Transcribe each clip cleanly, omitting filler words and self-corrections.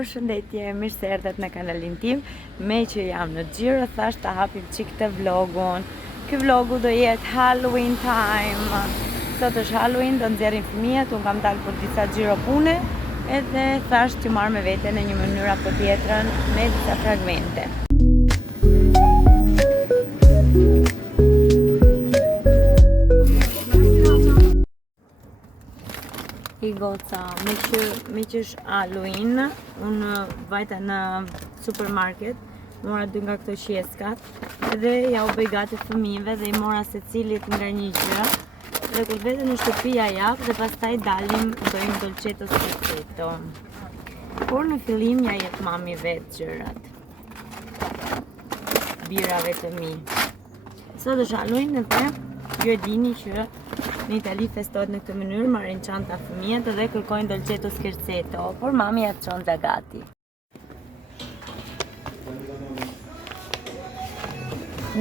Përshëndetje, mirë se erdhët në kanalin tim. Me që jam në Xhiro, thash ta hapim çik të vlogun. Ky vlogu do jetë Halloween time. Sot është Halloween, do nxjerrim fëmijët, unë kam dalë për disa xhiro pune, edhe thash t'ju marr me vete në një mënyrë apo tjetrën me disa fragmente. I goca, me që është Halloween, unë vajta në supermarket, mora 2 nga këto qeskat, dhe ja u bëj gati fëmijëve dhe i mora se cilit nga një gjë, dhe kur vete në shtëpia jap dhe pastaj dalim bëjmë dolcetto scherzetto. Por në fillim ja jep mami vetë gjërat. Birave të mi. Sot është Halloween dhe ju e dini që në Itali festohet në këtë mënyrë, marrin çanta fëmijët dhe kërkojnë dolcetto scherzetto, por mami ja çon da gati.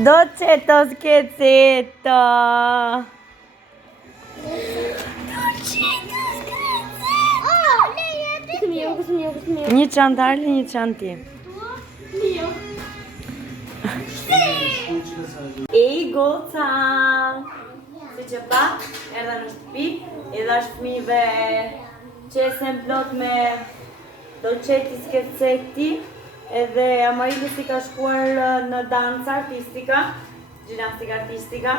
Dolcetto scherzetto. Një çantë Arli, një çantë ti. Ej goca! Si që pa, erdha në shtëpi, i dhash fëmijëve qesen plot me dolcetti scherzetti, edhe Amarilës i ka shkuar në danca artistika, gjimnastika artistika,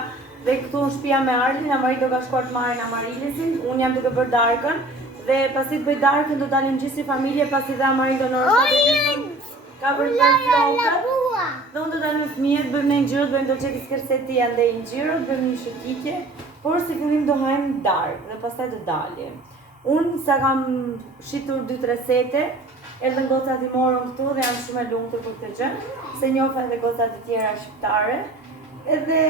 dhe këtu në shtëpia me Arlin, Amarilë do ka shkuar të marrin Amarilësin, unë jam duke bërë darkën, dhe pasi të bëj darkën do dalim gjithë si familje, pasi dhe Amarilë në orë ka bërë për flokët, dhe unë do dalim me fëmijët, bëjmë në një gjyrë, bëjmë dolcetti scherzetti ande i gjyrë, bëjmë një shëtitje, por si fillim do hajmë darkë dhe pastaj do dalim. Unë sa kam shitur 2-3 sete, edhe gocat i morën këtu dhe jam shumë e lumtur për këtë gjë, se njofa edhe gocat e tjera shqiptare. Edhe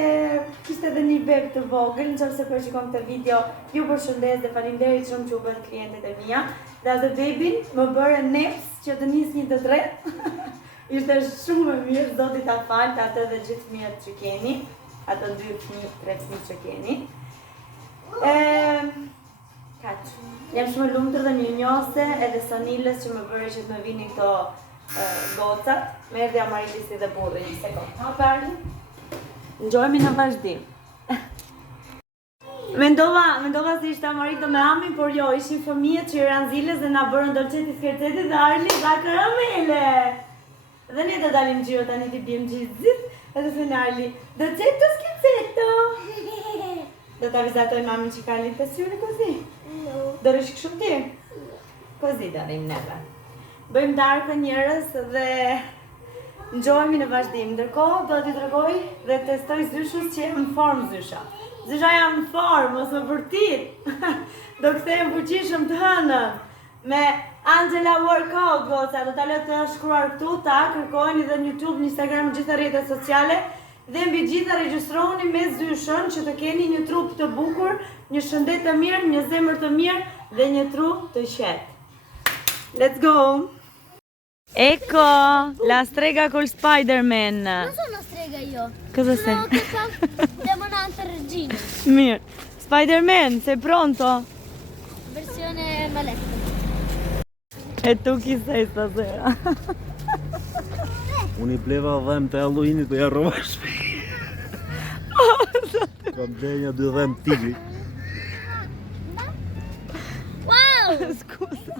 kishte edhe një beb të vogël, nëse po shikon këtë video, ju përshëndes dhe faleminderit shumë që u bën klientet e mia. Dhe atë bebin më bëre neps që të nis një të tretë. Ishte shumë e mirë, zoti ta falte atë dhe gjithë fëmijët që keni, ato 2 fëmijë, 3 fëmijë që keni. Kaq. Jam shumë e lumtur dhe mirënjohëse edhe Sonilës që më bëre që të më vini këto gocat. Më erdhi Amarilisi dhe burri, një sekond. Hap Arli. Ngjojmë në vazhdim. Mendova se ishte Amarildo me Amin, por jo, ishin fëmijët që i ranziles dhe na bërën dolcetti scherzetti dhe Arli dha karamele. Dhe ne do dalim gjiro tani t'i bjem gjithë, edhe se në Arli, dolcetto scherzetto. Do të avizatoj mamin që ka Arli të syri così? No. Do rrish kështu ti? Così darim neve. Bëjmë darkën njerëz dhe ngjojmë në vazhdim. Ndërkohë do t'i tregoj dhe testoj zyshës që jam në formë zysha. Zysha jam në formë, mos më vërtit. Do kthehem fuqishëm të hënën. Me Angela Workout, goca, do t'a lë të shkruar këtu, ta kërkojni dhe në YouTube, në Instagram, në gjitha rrjetet sociale, dhe mbi gjitha regjistroni me zyshën që të keni një trup të bukur, një shëndet të mirë, një zemër të mirë dhe një trup të qetë. Let's go! Ecco, la strega col Spider-Man. Non sono strega io. Cosa sei? Sono questa demonante regina. Mirë. Spider-Man, sei pronto? Versione balletto. E tu chi sei stasera? Unë i bleva dhem të Halloweenit për ja rrova shpi. Kam dhenja 2 dhem tigri. Wow! Scusa.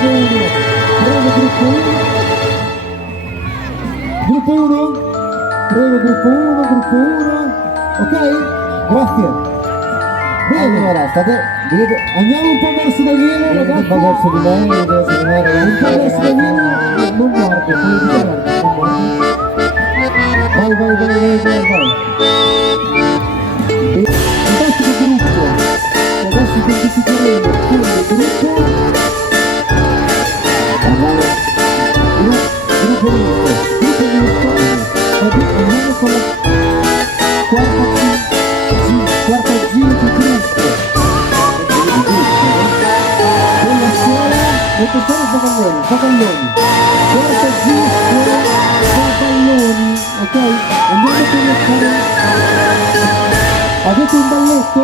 bene. Prego gruppo 1. Gruppo 1. Prego gruppo 1. Ok? Grazie. Bene, Allora, andiamo un po' verso Daniele, ragazzi. un po' verso di me, Un po' verso Daniele, non morte, puoi ritirarti, non morte. Vai. Fantastico gruppo. Adesso identificheremo quello gruppo. Gruppo misto. Andiamo con la quarta G di gruppo. Quella sola, metto solo Favalloni. Quarta G Favalloni, ok? Andiamo con le fare. Avete un balletto?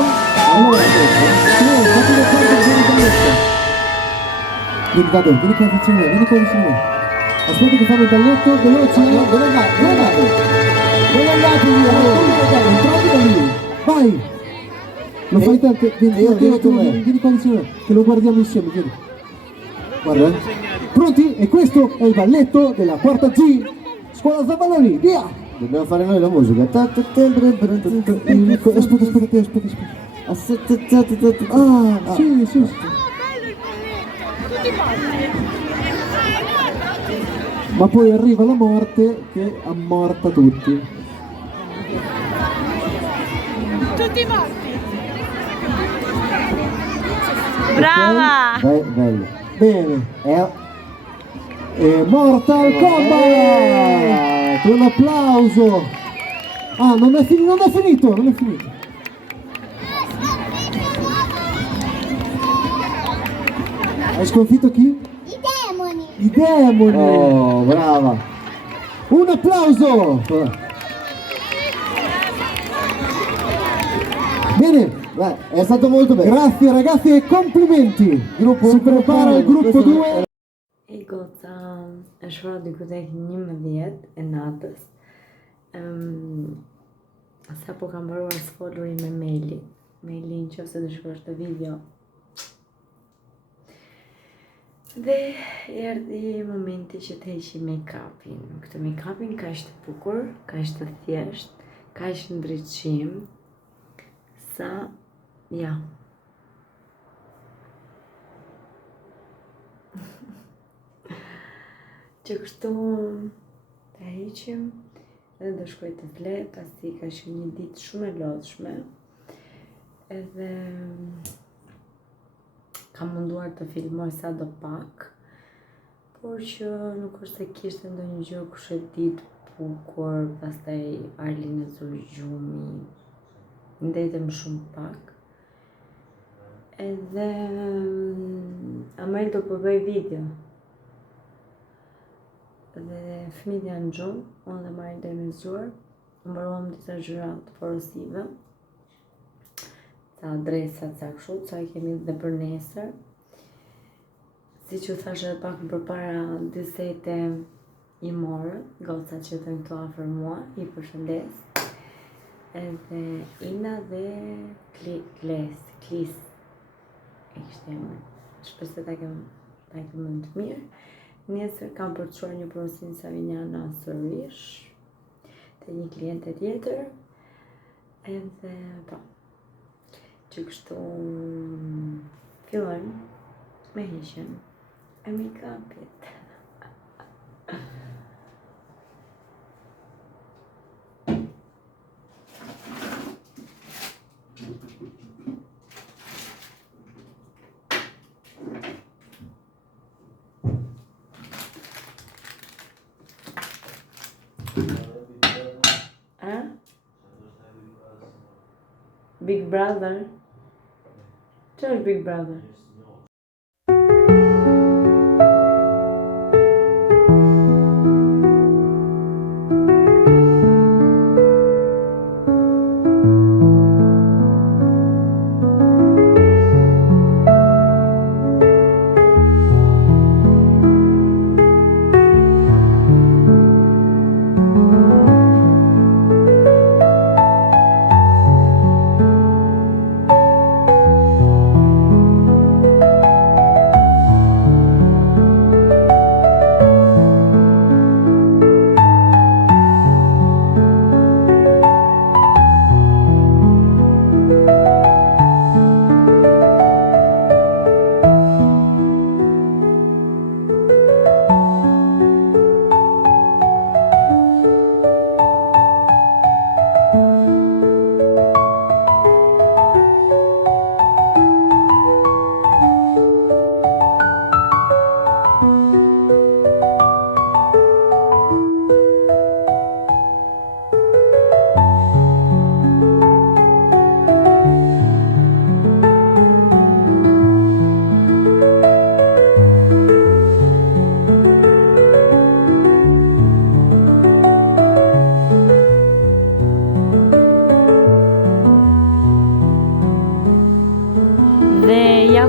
Allora, fate le quarta G di balletto. Vieni qua vicino a me. Aspetta che fanno il balletto, veloci. Dove andate via? Entrate da lì. Vai! Lo fai te, vieni qua vicino, che lo guardiamo insieme, vieni. Guarda. Pronti? E questo è il balletto della quarta G. Scuola Zavalloni, via! Dobbiamo fare noi la musica. Aspetta. Sì. Ma poi arriva la morte che ammorta tutti. Tutti morti. Brava! Bello. Bene. Mortal Kombat! Un applauso! Ah, non è finito! Hai sconfitto chi? I demoni! Oh, brava! Un applauso! Bene! Beh, è stato molto bello. Grazie ragazzi e complimenti! Si prepara il gruppo 2. E goca është shfar diku tek 11 e natës. Sapo kam mbaruar sfolurin me Meli. Meli nëse dëshirosh të video. Dhe erdhi momenti që të heqi make-upin. Këtë make-upin ka ishte bukur, ka ishte thjesht, ka ishte ndryqim. Sa, ja. Që kështu të heqim edhe do shkoj të vle, pasi ka qenë një ditë shumë e lodhshme. Edhe kam munduar të filmoj sa do pak, por që nuk është se kishte ndonjë gjë kush e ditë bukur, pastaj Arlin e zuri gjumi, ndetëm shumë pak. Edhe Amel do përbëj video. Dhe fëmijët janë gjumë, unë dhe Marin dhe me zgjuar, mbaruam disa gjërat porosive, ca adresa, ca kështu, ca kemi dhe për nesër. Si që thashe pak përpara disete i morë, goca që të në këtu afër mua, i përshëndes. Edhe Ina dhe Klis. E kështë emër. Shpresoj ta kem më të mirë. Nesër kam për të shuar një porosin Savinjana sërish te një kliente tjetër. Edhe po, që kështu fillojmë me heqjen e make-upit. Big Brother? Që është Big Brother?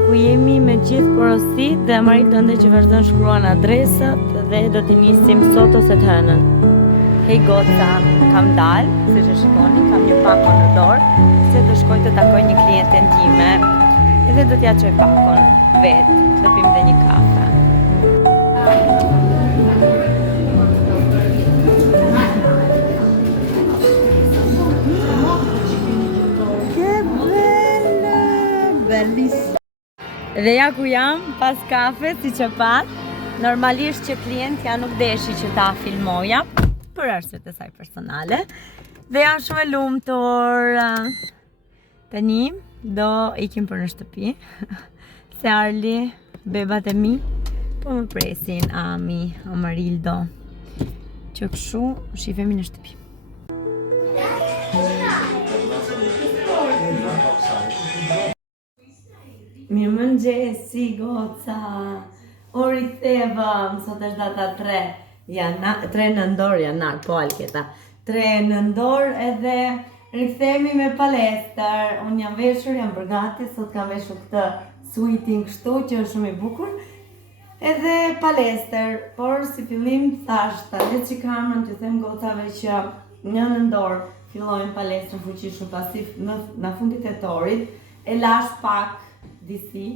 ku jemi me gjithë porosit dhe Amarildo ende që vazhdon shkruan adresat dhe do t'i nisim sot ose të hënën. Hej goca, kam dalë, se që shikoni, kam një pakon në dorë, se do shkoj të takoj një klienten time edhe do t'ja qoj pakon vetë, të pim dhe një kafe. Bellissimo. Dhe ja ku jam, pas kafe, si që pat, normalisht që klientja nuk deshi që ta filmoja, për arsyet e saj personale, dhe jam shumë e lumtur. Tani do ikim për në shtëpi, se Arli, bebat e mi, po më presin Ami, Amarildo, që kështu shifemi në shtëpi. Mirë mëngjesi, goca! O rikthevëm, sot është data 3 nëndor janar, po Alketa. 3 nëndor edhe rikthehemi me palestër. Unë jam veshur, jam përgati, sot kam veshur këtë suitin kështu që është shumë i bukur. Edhe palestër, por si fillim thash, ta le që kamën të them gocave që në nëndor fillojnë palestërën fuqishëm pasi në fundit e torit, e lash pak disi,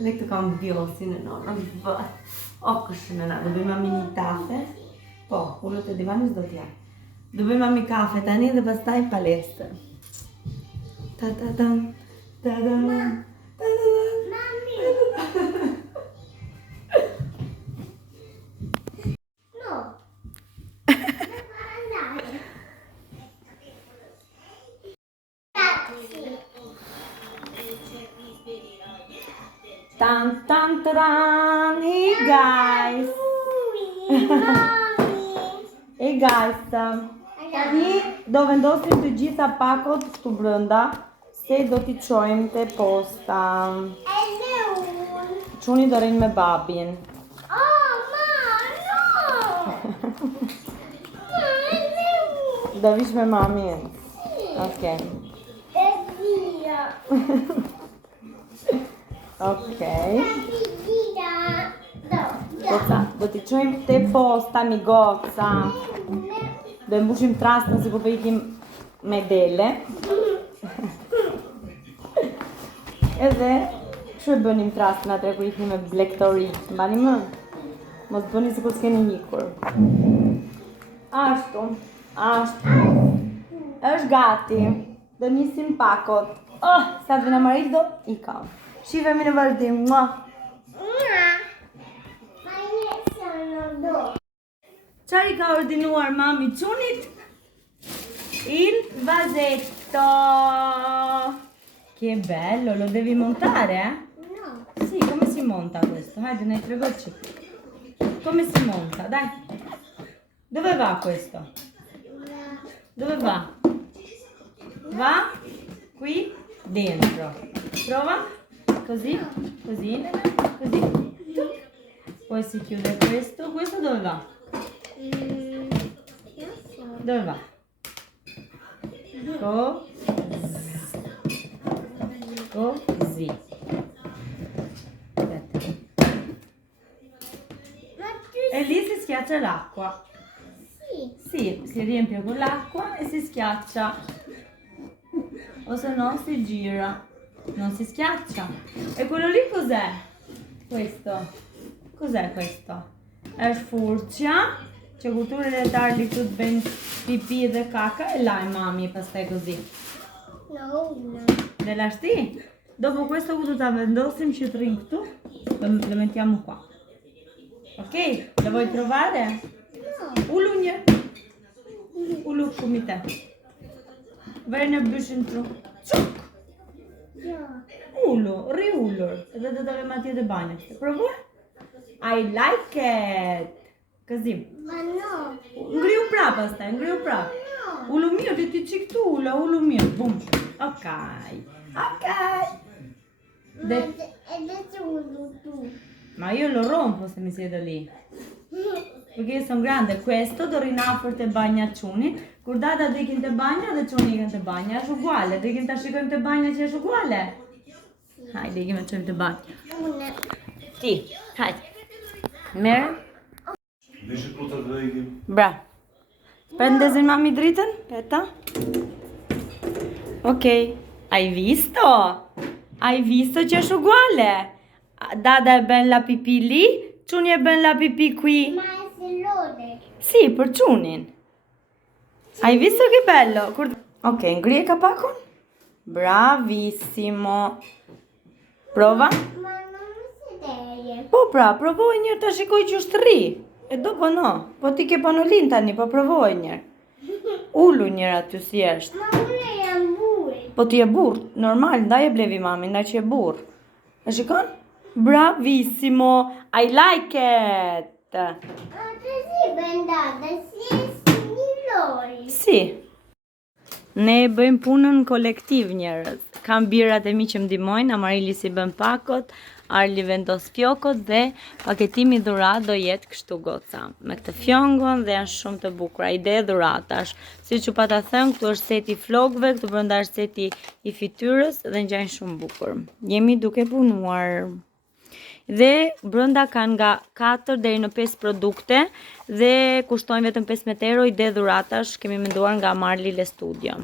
edhe këtë kam bjosin e nona, o këshë nëna, do bëjmë ami një kafe, po, ullët e divanis do t'ja. Do bëjmë ami kafe tani dhe pastaj palestër. Ta-ta-tam, ta-da-tam, ta-da-tam. Mami! No! Tan tan taran, hey guys! Hey guys, tani do vendosim të gjitha pakot këtu brenda, se do t'i çojmë te posta. Çuni do rinë me babin. Do vish me mamin. Okej. Okej. Goca, do t'i qojmë te posta, mi goca. Do e mbushim trastën si kur për ikim me dele. Edhe, kështu e bënim trastën atre kur ikim me blektori. Mbani më? Mos bëni si kur s'keni njikur. Ashtu, ashtu. Është gati. Do nisim pakot. Oh, sa të vina Amarildo, i kam. Shifemi në vazhdim. Mua. Qar i ka ordinuar mami Çunit? Il vasetto. Che bello, lo devi montare, eh? No! Sì, come si monta questo? Haydi, ne tregoci. Come si monta, dai. Dove va questo? Dove va? Va qui dentro. Prova. Così, così, così. Poi si chiude questo. Questo dove va? Dove va? Così. Aspetta. E lì si schiaccia l'acqua. Sì, si riempie con l'acqua e si schiaccia. O se no si gira. Non si schiaccia. E quello lì cos'è? Questo. Cos'è questo? Është furçja që kur turin e Tarli këtu të bëjnë pipi dhe kaka e laj mami pastaj così. No! Dhe lash ti? Dopo questo ku ta vendosim që të rrim këtu, lo mettiamo qua. Ok? Lo vuoi provare? Ullu një. Ullu kumite. Vere në byshin tru. Çuk! Ullu, riullur. Edhe do të avem atje të banjë. Provoj? I like it. Così. Ma no! Ngriu prap pastaj, ngriu prap. Ullu mio, ti çik tu, ullu mio. Bum. Ok. Ok. Adesso uso tu. Ma io lo rompo se mi siedo lì. Perché io sono grande. Questo do rinafër të banja Çunit. Kur data do ikin të banja dhe Çuni ikin të banja. Është uguale. Do ikin të shikojmë të banja që është uguale. Hajde, i kime qëmë të banjë. Unë. Ti, hajde. Merë. Dici po të vegim. Bra. Prendezin mami dritën? Peta. Okej. Hai visto? Hai visto që është uguale? Dada e bën la pipì lì, Çuni e bën la pipì qui. Ma è lode. Sì, per Çunin. Hai visto che bello? Ok, ngrije kapakun. Bravissimo. Prova. Ma non mi sedere. Po pra, provoj njërë të shikoj që është rri. E dopo no. Po ti ke panolin tani, po provoj njërë. Ullu njërë aty si eshtë. Ma unë jam burë. Po ti e burr, normal, ndaj e blevi mami, ndaj që e burr. E shikon? Bravissimo, I like it. Atë si bendata, si e signori. Si. Ne bëjmë punën kolektiv njerëz. Kam birat e mi që më ndihmojnë, Amarili si bën pakot, Arli vendos fjokot dhe paketimi dhurat do jetë kështu goca. Me këtë fjongon dhe janë shumë të bukura. Ide dhuratash. Siç u pata thënë, këtu është seti i flokëve, këtu brenda është seti i fytyrës dhe ngjajnë shumë bukur. Jemi duke punuar. Dhe brenda kanë nga 4 deri në 5 produkte dhe kushtojnë vetëm 15 euro. Ide dhuratash kemi menduar nga Marli Le Studio.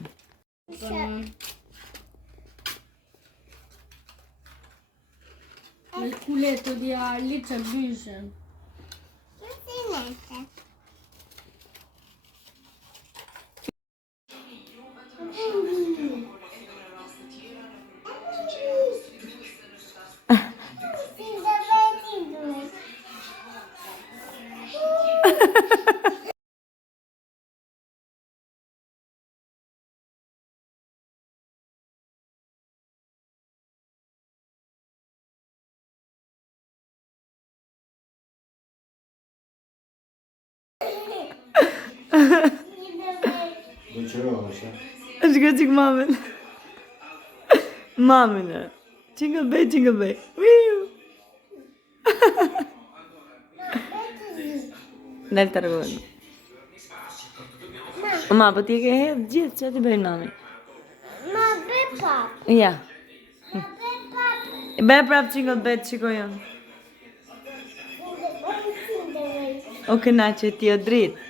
Il culetto di Ali c'è Vision. Che finete? Shiko qik mamin. Mamin e. Jingle bell, jingle bell. Wiu. Del të rëgojnë. Ma, po ti e ke hedhë gjithë që ti bëjnë mami. Ma Beppa. Ja. Beppa. Be prap jingle bell, shiko janë. O këna që ti o dritë.